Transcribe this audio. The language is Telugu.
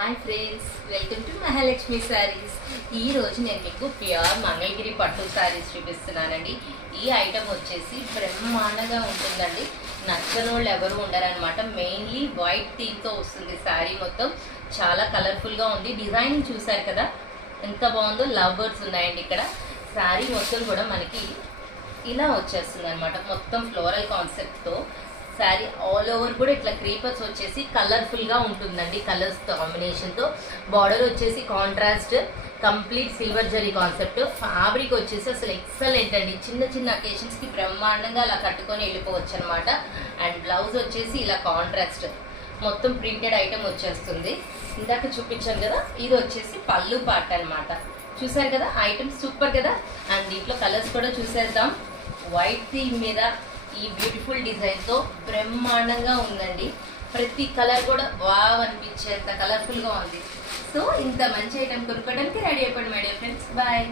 Hi friends, welcome to Mahalakshmi saris. ఈరోజు నేను మీకు ప్యూర్ మంగళగిరి పట్టు శారీస్ చూపిస్తున్నానండి. ఈ ఐటమ్ వచ్చేసి బ్రహ్మాండంగా ఉంటుందండి. నచ్చనోళ్ళు ఎవరు ఉండరనమాట. మెయిన్లీ వైట్ థీమ్తో వస్తుంది శారీ మొత్తం. చాలా కలర్ఫుల్గా ఉంది. డిజైనింగ్ చూసారు కదా ఎంత బాగుందో. లవ్ బర్డ్స్ ఉన్నాయండి ఇక్కడ. శారీ మొత్తం కూడా మనకి ఇలా వచ్చేస్తుంది అనమాట. మొత్తం ఫ్లోరల్ కాన్సెప్ట్తో శారీ ఆల్ ఓవర్ కూడా ఇట్లా క్రీపర్స్ వచ్చేసి కలర్ఫుల్గా ఉంటుందండి. కలర్స్ కాంబినేషన్తో. బార్డర్ వచ్చేసి contrast, complete silver zari concept. Fabric వచ్చేసి అసలు ఎక్సలెంట్ అండి. చిన్న చిన్న అకేషన్స్కి బ్రహ్మాండంగా అలా కట్టుకొని వెళ్ళిపోవచ్చు అనమాట. అండ్ బ్లౌజ్ వచ్చేసి ఇలా కాంట్రాస్ట్ మొత్తం ప్రింటెడ్ ఐటమ్ వచ్చేస్తుంది. ఇందాక చూపించాను కదా, ఇది వచ్చేసి పళ్ళు పార్ట్ అనమాట. చూసారు కదా, ఐటమ్ సూపర్ కదా. అండ్ దీంట్లో కలర్స్ కూడా చూసేద్దాం. వైట్ థీమ్ మీద ఈ బ్యూటిఫుల్ డిజైన్తో బ్రహ్మాండంగా ఉందండి. ప్రతి కలర్ కూడా వావ్ అనిపించేంత కలర్ఫుల్గా ఉంది. సో ఇంత మంచి ఐటమ్ కొనుక్కోవడానికి రెడీ అయిపోండి మై డియర్ ఫ్రెండ్స్. బాయ్.